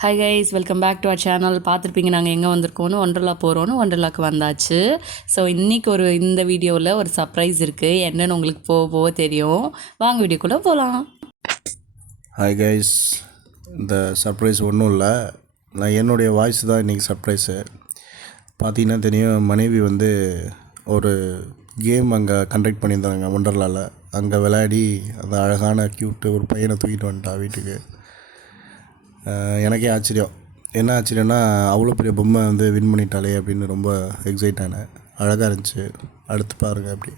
Hi guys, welcome back to our channel. பார்த்துருப்பீங்க நாங்கள் எங்கே வந்திருக்கோன்னு, ஒண்டர்லா போகிறோன்னு. ஒண்டர்லாக்கு வந்தாச்சு. ஸோ இன்றைக்கி இந்த வீடியோவில் ஒரு சர்ப்ரைஸ் இருக்குது. என்னென்னு உங்களுக்கு போக தெரியும். வாங்க வீடியோக்குள்ளே போகலாம். ஹாய் கைஸ், இந்த சர்ப்ரைஸ் ஒன்றும் இல்லை, நான் என்னுடைய வாய்ஸ் தான் இன்றைக்கி சர்ப்ரைஸு. பார்த்தீங்கன்னா தெரியும், மனைவி ஒரு கேம் அங்கே கண்டக்ட் பண்ணியிருந்தாங்க ஒண்டர்லாவில். அங்கே விளையாடி அந்த அழகான க்யூட்டு ஒரு பையனை தூக்கிட்டு வந்துட்டா வீட்டுக்கு. எனக்கே ஆச்சரியம். என்ன ஆச்சரியம்னா, அவ்வளோ பெரிய பொம்மை வின் பண்ணிட்டாலே அப்படின்னு ரொம்ப எக்ஸைட் ஆனேன். அழகாக இருந்துச்சு. அடுத்து பாருங்கள் அப்படி.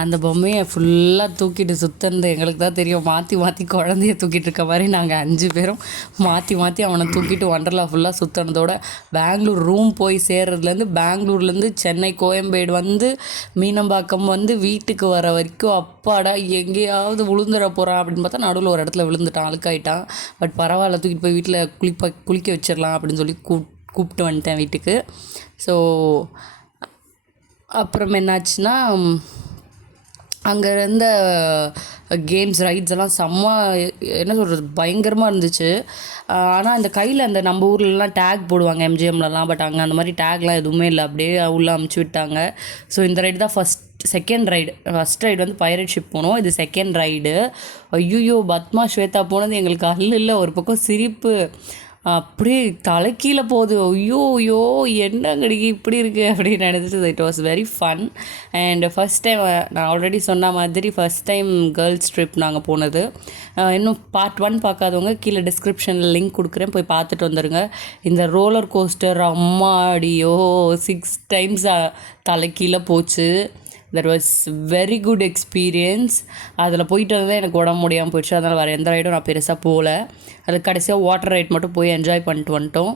அந்த பொம்மையை ஃபுல்லாக தூக்கிட்டு சுற்றுறது எங்களுக்கு தான் தெரியும். மாற்றி மாற்றி குழந்தைய தூக்கிட்டு இருக்க மாதிரி நாங்கள் 5 பேரும் மாற்றி மாற்றி அவனை தூக்கிட்டு ஒண்டர்லா ஃபுல்லாக சுற்றினதோட பெங்களூர் ரூம் போய் சேர்றதுலேருந்து, பெங்களூர்லேருந்து சென்னை கோயம்பேடு மீனம்பாக்கம் வீட்டுக்கு வர வரைக்கும் அப்பாடா எங்கேயாவது விழுந்துட போகிறான் அப்படின்னு பார்த்தா நடுவில் ஒரு இடத்துல விழுந்துட்டான், அழுக்காயிட்டான். பட் பரவாயில்ல, தூக்கிட்டு போய் வீட்டில் குளிக்க வச்சிடலாம் அப்படின்னு சொல்லி கூப்பிட்டு வந்துட்டேன் வீட்டுக்கு. ஸோ அப்புறம் என்னாச்சுன்னா, அங்கே இருந்த கேம்ஸ் ரைட்ஸ் எல்லாம் செம்ம, என்ன சொல்கிறது, பயங்கரமாக இருந்துச்சு. ஆனால் அந்த கையில் அந்த நம்ம ஊர்லலாம் டேக் போடுவாங்க எம்ஜிஎம்லலாம். பட் அங்கே அந்த மாதிரி டேக்லாம் எதுவுமே இல்லை, அப்படியே உள்ளே அமுச்சு விட்டாங்க. ஸோ இந்த ரைடு தான் second ride. First ride pirate ship போனோம். இது செகண்ட் ரைடு. ஐயோ, பத்மா ஸ்வேதா போனது எங்களுக்கு இல்லை. ஒரு பக்கம் சிரிப்பு, அப்படியே தலைக்கீழே போகுது. ஐயோ என்ன கிடைக்கு இப்படி இருக்குது அப்படின்னு நினச்சிட்டு it was very fun. And first time, நான் ஆல்ரெடி சொன்ன மாதிரி ஃபஸ்ட் டைம் கேர்ள்ஸ் ட்ரிப் நாங்கள் போனது. இன்னும் பார்ட் 1 பார்க்காதவங்க கீழே டிஸ்கிரிப்ஷனில் லிங்க் கொடுக்குறேன், போய் பார்த்துட்டு வந்துடுங்க. இந்த ரோலர் கோஸ்டர் அம்மாடியோ 6 டைம்ஸ் தலைக்கீழே போச்சு. That was very good experience. அதில் போயிட்டு தான் எனக்கு உடம்பு முடியாமல் போயிடுச்சு. அதனால் வேறு எந்த ரைடும் நான் பெருசாக போகல. அது கடைசியாக வாட்டர் ரைட் மட்டும் போய் என்ஜாய் பண்ணிட்டு வந்துட்டோம்.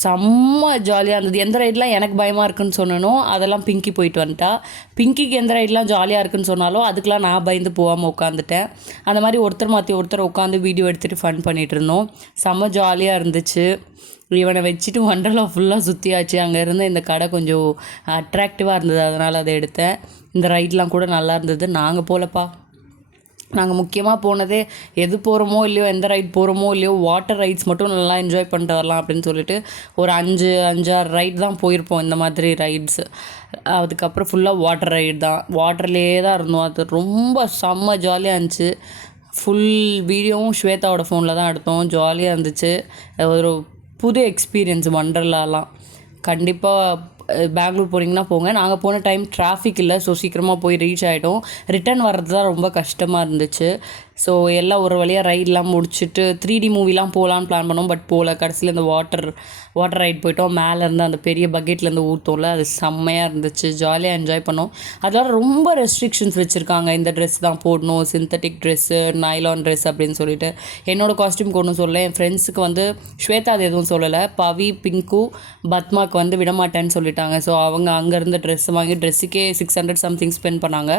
செம்ம ஜாலியாக இருந்தது. எந்த ரைட்லாம் எனக்கு பயமாக இருக்குன்னு சொன்னனோ அதெல்லாம் பிங்கி போயிட்டு வந்துட்டா. பிங்கிக்கு எந்த ரைட்லாம் ஜாலியாக இருக்குன்னு சொன்னாலும் அதுக்கெலாம் நான் பயந்து போகாமல் உட்காந்துட்டேன். அந்த மாதிரி ஒருத்தர் மாற்றி ஒருத்தர் உட்காந்து வீடியோ எடுத்துகிட்டு ஃபன் பண்ணிகிட்டு இருந்தோம். செம்ம ஜாலியாக இருந்துச்சு. இவனை வச்சுட்டு ஒண்டர்லா ஃபுல்லாக சுற்றியாச்சு. அங்கே இருந்த இந்த கடை கொஞ்சம் அட்ராக்டிவாக இருந்தது, அதனால் அதை எடுத்தேன். இந்த ரைட்லாம் கூட நல்லா இருந்தது. நாங்கள் போகலப்பா. நாங்கள் முக்கியமாக போனதே, எது போகிறோமோ இல்லையோ, எந்த ரைட் போகிறோமோ இல்லையோ, வாட்டர் ரைட்ஸ் மட்டும் நல்லா என்ஜாய் பண்ணிட்டு வரலாம் அப்படின்னு சொல்லிட்டு ஒரு 5-6 ரைட் தான் போயிருப்போம் இந்த மாதிரி ரைட்ஸு. அதுக்கப்புறம் ஃபுல்லாக வாட்டர் ரைடு தான், வாட்டர்லேயே தான் இருந்தோம். அது ரொம்ப செம்ம ஜாலியாக இருந்துச்சு. ஃபுல் வீடியோவும் ஸ்வேதாவோட ஃபோனில் தான் எடுத்தோம். ஜாலியாக இருந்துச்சு. ஒரு புது எக்ஸ்பீரியன்ஸ் ஒண்டர்லாலாம். கண்டிப்பாக பெங்களூர் போனீங்கன்னா போங்க. நாங்கள் போன டைம் டிராஃபிக் இல்லை, ஸோ சீக்கிரமாக போய் ரீச் ஆகிட்டோம். ரிட்டர்ன் வர்றது தான் ரொம்ப கஷ்டமாக இருந்துச்சு. ஸோ எல்லாம் ஒரு வழியாக ரைடெலாம் முடிச்சுட்டு 3D மூவிலாம் போகலான்னு பிளான் பண்ணோம். பட் போகல. கடைசியில் இந்த வாட்டர் ரைட் போயிட்டோம். மேலேருந்து அந்த பெரிய பக்கெட்லேருந்து ஊற்றோம்ல, அது செம்மையாக இருந்துச்சு. ஜாலியாக என்ஜாய் பண்ணோம். அதோட ரொம்ப ரெஸ்ட்ரிக்ஷன்ஸ் வச்சுருக்காங்க. இந்த ட்ரெஸ் தான் போடணும், சிந்தட்டிக் ட்ரெஸ்ஸு, நைலான் ட்ரெஸ் அப்படின்னு சொல்லிட்டு. என்னோடய காஸ்ட்யூம் ஒன்றும் சொல்லலை. என் ஃப்ரெண்ட்ஸுக்கு ஸ்வேதா அது எதுவும் சொல்லலை. பவி, பிங்கு, பத்மாவுக்கு விடமாட்டேன்னு சொல்லிட்டாங்க. ஸோ அவங்க அங்கேருந்து ட்ரெஸ் வாங்கி ட்ரெஸ்ஸுக்கே 600 சம்திங் ஸ்பெண்ட் பண்ணாங்க.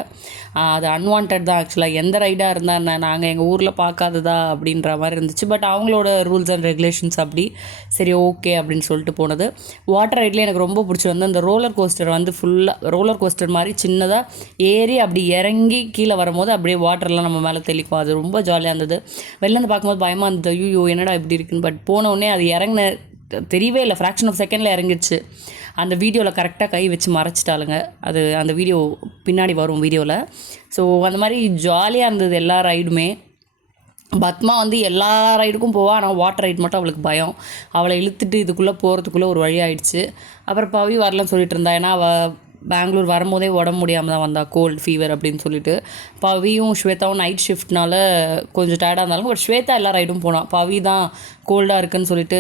அது அன்வான்ட் தான் ஆக்சுவலாக. எந்த ரைடாக இருந்தால் என்ன, நாங்கள் எங்கள் ஊரில் பார்க்காததா அப்படின்ற மாதிரி இருந்துச்சு. பட் அவங்களோட ரூல்ஸ் அண்ட் ரெகுலேஷன்ஸ் அப்படி. சரி, ஓகே அப்படின்னு சொல்லிட்டு போனது. வாட்டர் ரைட்லேயே எனக்கு ரொம்ப பிடிச்சி அந்த ரோலர் கோஸ்டர் ஃபுல்லாக ரோலர் கோஸ்டர் மாதிரி சின்னதாக ஏறி அப்படி இறங்கி கீழே வரும்போது அப்படியே வாட்டர்லாம் நம்ம மேலே தெளிக்கும். அது ரொம்ப ஜாலியாக இருந்தது. வெளிலேருந்து பார்க்கும்போது பயமாக இருந்தது, ஐயோ என்னடா இப்படி இருக்குன்னு. பட் போன உடனே அது இறங்கின தெரியவே இல்லை. ஃப்ராக்ஷன் ஆஃப் செகண்டில் இறங்கிடுச்சு. அந்த வீடியோவில் கரெக்டாக கை வச்சு மறைச்சிட்டாளுங்க. அது அந்த வீடியோ பின்னாடி வரும் வீடியோவில். ஸோ அந்த மாதிரி ஜாலியாக இருந்தது எல்லா ரைடுமே. பத்மா எல்லா ரைடுக்கும் போவா, ஆனால் வாட்டர் ரைடு மட்டும் அவளுக்கு பயம். அவளை இழுத்துட்டு இதுக்குள்ளே போகிறதுக்குள்ளே ஒரு வழி ஆயிடுச்சு. அப்புறம் பவி வரலன்னு சொல்லிட்டு இருந்தா. ஏன்னா அவள் பெங்களூர் வரும்போதே உடம்பு முடியாமல் தான் வந்தா, கோல்டு ஃபீவர் அப்படின்னு சொல்லிட்டு. பவியும் ஸ்வேதாவும் நைட் ஷிஃப்ட்னால கொஞ்சம் டயர்டாக இருந்தாலும், பட் ஸ்வேதா எல்லா ரைடும் போனான். பவி தான் கோல்டாக இருக்குன்னு சொல்லிட்டு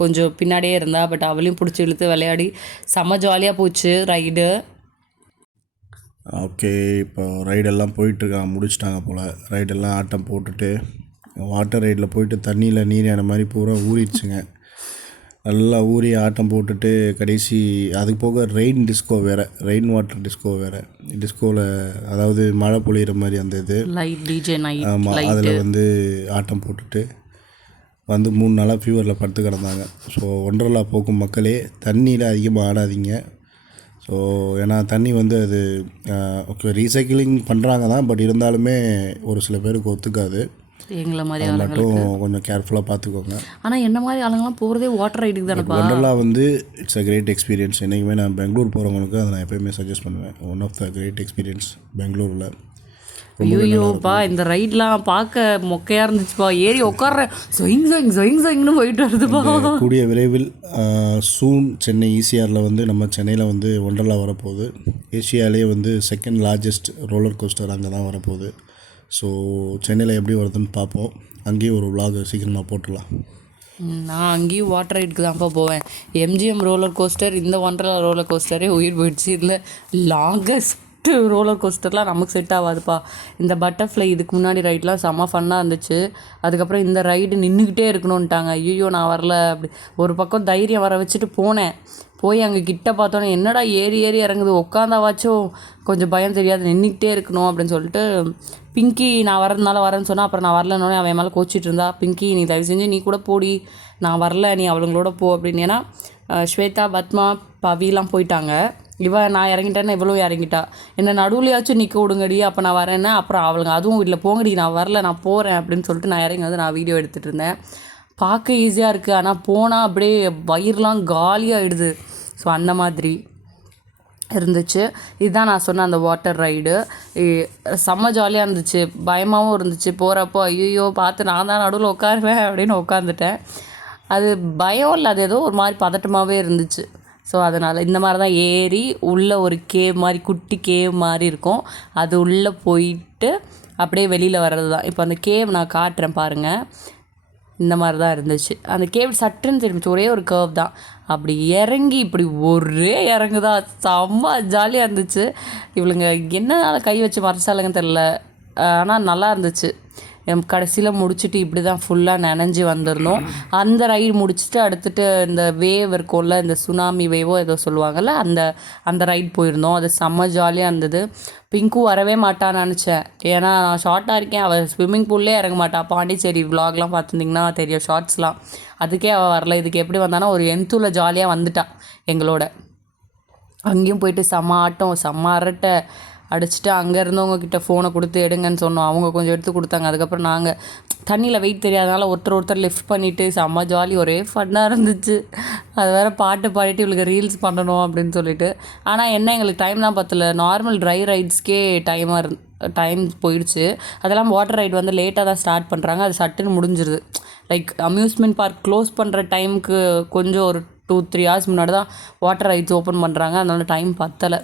கொஞ்சம் பின்னாடியே இருந்தா. பட் அவளையும் பிடிச்சி இழுத்து விளையாடி செம்ம ஜாலியாக போச்சு ரைடு. ஓகே, இப்போ ரைடெல்லாம் போயிட்டுருக்காங்க, முடிச்சிட்டாங்க போல். ரைடெல்லாம் ஆட்டம் போட்டுட்டு வாட்டர் ரைடில் போயிட்டு தண்ணியில் நீரான மாதிரி பூரா ஊறிடுச்சுங்க. நல்லா ஊறி ஆட்டம் போட்டுட்டு கடைசி அதுக்கு போக ரெயின் டிஸ்கோ வேறு, ரெயின் வாட்டர் டிஸ்கோ வேறு. டிஸ்கோவில் அதாவது மழை பொழிகிற மாதிரி அந்த இது ஆமாம், அதில் ஆட்டம் போட்டுட்டு 3 நாளாக ஃபீவரில் படுத்து கிடந்தாங்க. ஸோ ஒண்டர்லா போக்கும் மக்களே, தண்ணியில் அதிகமாக ஆடாதீங்க. ஸோ ஏன்னா தண்ணி அது ஓகே ரீசைக்கிளிங் பண்ணுறாங்க தான், பட் இருந்தாலுமே ஒரு சில பேருக்கு ஒத்துக்காது. எங்களை மாதிரி அது ஆளுங்களுக்கு. மட்டும் கொஞ்சம் கேர்ஃபுல்லாக பார்த்துக்கோங்க. ஆனால் என்ன மாதிரி ஆளுங்கெல்லாம் போகிறதே வாட்டர் ரைடுக்கு தானேப்பா. ஒண்டர்லா வந்து இட்ஸ் அ கிரேட் எக்ஸ்பீரியன்ஸ். என்றைக்குமே நான் பெங்களூர் போகிறவங்களுக்கு அதை நான் எப்போயுமே சஜஸ்ட் பண்ணுவேன். One of the great experience பெங்களூரில். ஐயோப்பா இந்த ரைட்லாம் பார்க்க மொக்கையாக இருந்துச்சுப்பா. ஏறி உட்காடுறேன் சொயிங் சொயிங் சொயிங் சொயிங்னு போயிட்டு வருதுப்பா. கூடிய விரைவில் சூன் சென்னை ஈசிஆரில் வந்து நம்ம சென்னையில் வந்து ஒண்டர்லா வரப்போகுது. ஏஷியாவிலே வந்து செகண்ட் லார்ஜஸ்ட் ரோலர் கோஸ்டர் அங்கே தான் வரப்போகுது. ஸோ சென்னையில் எப்படி வருதுன்னு பார்ப்போம். அங்கேயும் ஒரு vlog சீக்கிரமாக போட்டுடலாம். நான் அங்கேயும் வாட்டர் ரைடுக்கு தான்ப்பா போவேன். எம்ஜிஎம் ரோலர் கோஸ்டர், இந்த ஒண்டர்லா ரோலர் கோஸ்டரே உயிர் போயிடுச்சு. இதில் லாங்கஸ்ட் ரோலர் கோஸ்டர்லாம் நமக்கு செட் ஆகாதுப்பா. இந்த பட்டர்ஃப்ளை இதுக்கு முன்னாடி ரைட்லாம் செம்ம ஃபன்னாக இருந்துச்சு. அதுக்கப்புறம் இந்த ரைடு நின்றுக்கிட்டே இருக்கணுன்ட்டாங்க. ஐயோ நான் வரல அப்படி. ஒரு பக்கம் தைரியம் வர வச்சுட்டு போனேன். போய் அங்கே கிட்ட பார்த்தோன்னே என்னடா ஏறி ஏறி இறங்குது, உட்காந்தாவாச்சும் கொஞ்சம் பயம் தெரியாது, நின்றுக்கிட்டே இருக்கணும் அப்படின்னு சொல்லிட்டு பிங்கி நான் வரதுனால வரேன்னு சொன்னால் அப்புறம் நான் வரலன்னொடனே அவன் மேலே கோச்சிட்டு இருந்தா. பிங்கி நீ தயவு செஞ்சு நீ கூட போடி, நான் வரல நீ அவளுங்களோட போ அப்படின்னு. ஏன்னா ஸ்வேதா பத்மா பவிலாம் போயிட்டாங்க. நான் இறங்கிட்டேன்னா இவளும் இறங்கிட்டா. என்னை நடுவுலையாச்சும் நிற்க விடுங்கடி, அப்போ நான் வரேன்னா அப்புறம் அவளுங்க அதுவும் இல்லை போங்கடி நான் வரல நான் போகிறேன் அப்படின்னு சொல்லிட்டு நான் இறங்கி வந்து நான் வீடியோ எடுத்துகிட்டு இருந்தேன். பார்க்க ஈஸியாக இருக்குது, ஆனால் போனால் அப்படியே வயிறுலாம் காலியாகிடுது. ஸோ அந்த மாதிரி இருந்துச்சு. இதுதான் நான் சொன்ன அந்த வாட்டர் ரைடு. செம்ம ஜாலியாக இருந்துச்சு, பயமாகவும் இருந்துச்சு. போகிறப்போ ஐயோ பார்த்து நான் தான் நடுவில் உட்காருவேன் அப்படின்னு உட்காந்துட்டேன். அது பயம் இல்லை, அது ஏதோ ஒரு மாதிரி பதட்டமாகவே இருந்துச்சு. ஸோ அதனால் இந்த மாதிரி தான் ஏறி உள்ளே ஒரு கேவ் மாதிரி குட்டி கேவ் மாதிரி இருக்கும். அது உள்ளே போயிட்டு அப்படியே வெளியில் வர்றது தான். இப்போ அந்த கேவ் நான் காட்டுறேன் பாருங்கள். இந்த மாதிரி தான் இருந்துச்சு. அந்த கேவ் சட்டுன்னு திரும்பிச்சு, ஒரே ஒரு கர்வ் தான். அப்படி இறங்கி இப்படி ஒரே இறங்குதா, செம்ம ஜாலியாக இருந்துச்சு. இவளுங்க என்னனால கை வச்சு மறைச்சாலுங்கன்னு தெரில, ஆனால் நல்லா இருந்துச்சு. கடைசியில் முடிச்சுட்டு இப்படி தான் ஃபுல்லாக நனைஞ்சி வந்திருந்தோம். அந்த ரைடு முடிச்சுட்டு அடுத்துட்டு இந்த வேவ் இருக்கும்ல, இந்த சுனாமி வேவோ ஏதோ சொல்லுவாங்கள்ல, அந்த ரைட் போயிருந்தோம். அது செம்ம ஜாலியாக இருந்தது. பிங்கு வரவே மாட்டான்னு நினச்சேன், ஏன்னா நான் ஷார்ட்டாக இருக்கேன். அவள் ஸ்விம்மிங் பூல்லே இறங்க மாட்டாள். பாண்டிச்சேரி விலாக்லாம் பார்த்துருந்திங்கன்னா தெரியும், ஷார்ட்ஸ்லாம். அதுக்கே அவள் வரல. இதுக்கு எப்படி வந்தானா ஒரு எந்தூரில் ஜாலியாக வந்துட்டா எங்களோட. அங்கேயும் போயிட்டு செம்ம ஆட்டம் செம்ம அரட்டை அடிச்சுட்டு அங்கே இருந்தவங்கக்கிட்ட ஃபோனை கொடுத்து எடுங்கன்னு சொன்னோம். அவங்க கொஞ்சம் எடுத்து கொடுத்தாங்க. அதுக்கப்புறம் நாங்கள் தண்ணியில் வெயிட் தெரியாதனால ஒருத்தர் லிஃப்ட் பண்ணிவிட்டு செம்ம ஜாலி, ஒரே ஃபன்னாக இருந்துச்சு. அது வேறு பாட்டு பாடிட்டு இவளுக்கு ரீல்ஸ் பண்ணணும் அப்படின்னு சொல்லிட்டு. ஆனால் என்ன எங்களுக்கு டைம் தான் பத்தல. நார்மல் ட்ரை ரைட்ஸ்க்கே டைம் போயிடுச்சு. அதெல்லாம் வாட்டர் ரைடு வந்து லேட்டாக தான் ஸ்டார்ட் பண்ணுறாங்க. அது சட்டுன்னு முடிஞ்சிருது. லைக் அம்யூஸ்மெண்ட் பார்க் க்ளோஸ் பண்ணுற டைமுக்கு கொஞ்சம் ஒரு 2-3 hours முன்னாடி தான் வாட்டர் ரைட்ஸ் ஓப்பன் பண்ணுறாங்க. அதனால டைம் பத்தலை.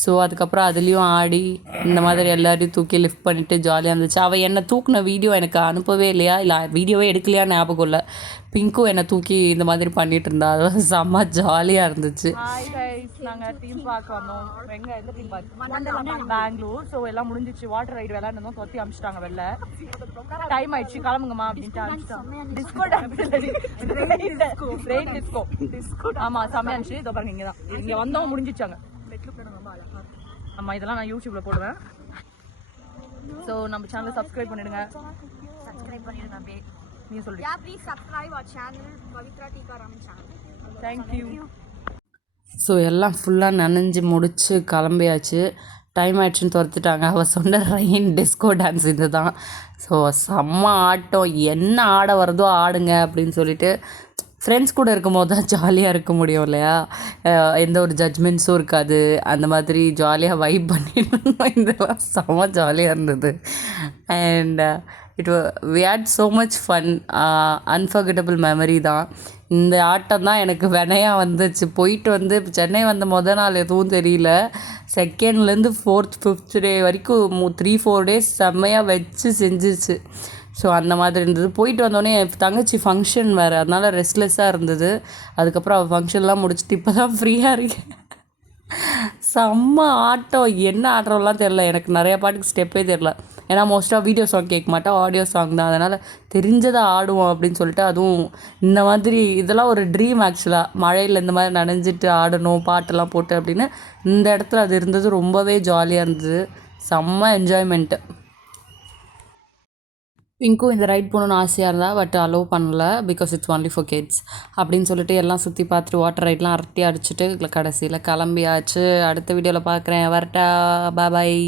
ஸோ அதுக்கப்புறம் அதுலேயும் ஆடி இந்த மாதிரி எல்லாரையும் தூக்கி லிஃப்ட் பண்ணிவிட்டு ஜாலியாக இருந்துச்சு. அவள் என்னை தூக்கின வீடியோ எனக்கு அனுப்பவே இல்லையா, இல்லை வீடியோவே எடுக்கலையா ஞாபகம் இல்லை. பிங்க்கும் என்னை தூக்கி இந்த மாதிரி பண்ணிகிட்டு இருந்தா. அது செம்ம ஜாலியாக இருந்துச்சு. நாங்கள் தீம் பார்க் வந்தோம். எங்கே எந்த தீம் பார்க்? பெங்களூர். ஸோ எல்லாம் முடிஞ்சிச்சு. வாட்டர் ரைடு விளையாண்டோம், தொத்தி அமிச்சிட்டாங்க வெளில. டைம் ஆயிடுச்சு கிளம்புங்கம்மா அப்படின்ட்டு அமிச்சிட்டாங்க. Disco rain disco. ஆமாம் செம்மையாச்சு. இதோ பாருங்க இங்கே தான் இங்கே வந்தவங்க முடிஞ்சிச்சாங்க. ஆமாம் இதெல்லாம் நான் யூடியூப்பில் போடுவேன். ஸோ நம்ம சேனலை சப்ஸ்கிரைப் பண்ணிடுங்க. அப்படியே நீங்கள் சொல்லுங்க. Yeah, please subscribe our channel, Pavitra Tikaraman channel. Thank you. So எல்லாம் ஃபுல்லாக நனைஞ்சு முடிச்சு கிளம்பியாச்சு. டைம் ஆயிடுச்சுன்னு துரத்துட்டாங்க. அவள் சொன்ன ரெயின் டிஸ்கோ டான்ஸ் இது தான். ஸோ செம்ம ஆட்டம், என்ன ஆட வருதோ ஆடுங்க அப்படின்னு சொல்லிட்டு. ஃப்ரெண்ட்ஸ் கூட இருக்கும்போது தான் ஜாலியாக இருக்க முடியும் இல்லையா, எந்த ஒரு ஜட்ஜ்மெண்ட்ஸும் இருக்காது. அந்த மாதிரி ஜாலியாக வைப் பண்ணிட்டு இதெல்லாம் செம்ம ஜாலியாக இருந்தது. And we had so much fun. Unforgettable memory தான். இந்த ஆட்டம் தான் எனக்கு வினையாக வந்துச்சு. போயிட்டு வந்து சென்னை வந்த மொதல் நாள் எதுவும் தெரியல. செகண்ட்லேருந்து 4th 5th டே வரைக்கும் 3-4 days செம்மையாக வச்சு செஞ்சிருச்சு. ஸோ அந்த மாதிரி இருந்தது. போயிட்டு வந்தோடனே என் தங்கச்சி ஃபங்க்ஷன் வேறு, அதனால் ரெஸ்ட்லெஸ்ஸாக இருந்தது. அதுக்கப்புறம் அவள் ஃபங்க்ஷன்லாம் முடிச்சுட்டு இப்போ தான் ஃப்ரீயாக இருக்கேன். செம்ம ஆட்டம், என்ன ஆடுறோம்லாம் தெரில. எனக்கு நிறையா பாட்டுக்கு ஸ்டெப்பே தெரில. ஏன்னா மோஸ்ட்டாக வீடியோ சாங் கேட்க மாட்டேன், ஆடியோ சாங் தான். அதனால் தெரிஞ்சதை ஆடுவோம் அப்படின்னு சொல்லிட்டு. அதுவும் இந்த மாதிரி இதெல்லாம் ஒரு ட்ரீம் ஆக்சுவலாக. மழையில் இந்த மாதிரி நனைஞ்சிட்டு ஆடணும் பாட்டெல்லாம் போட்டு அப்படின்னு. இந்த இடத்துல அது இருந்தது, ரொம்பவே ஜாலியாக இருந்தது. செம்ம என்ஜாய்மெண்ட்டு. பிங்க்கும் இந்த ரைட் போகணுன்னு ஆசையாக இருந்தா, பட் அலோவ் பண்ணல. Because it's only for kids அப்படின்னு சொல்லிட்டு எல்லாம் சுற்றி பார்த்துட்டு வாட்டர் ரைட்லாம் அரட்டி அடிச்சுட்டு கடைசியில் கிளம்பியாச்சு. அடுத்த வீடியோவில் பார்க்குறேன். வரட்டா, பாய்.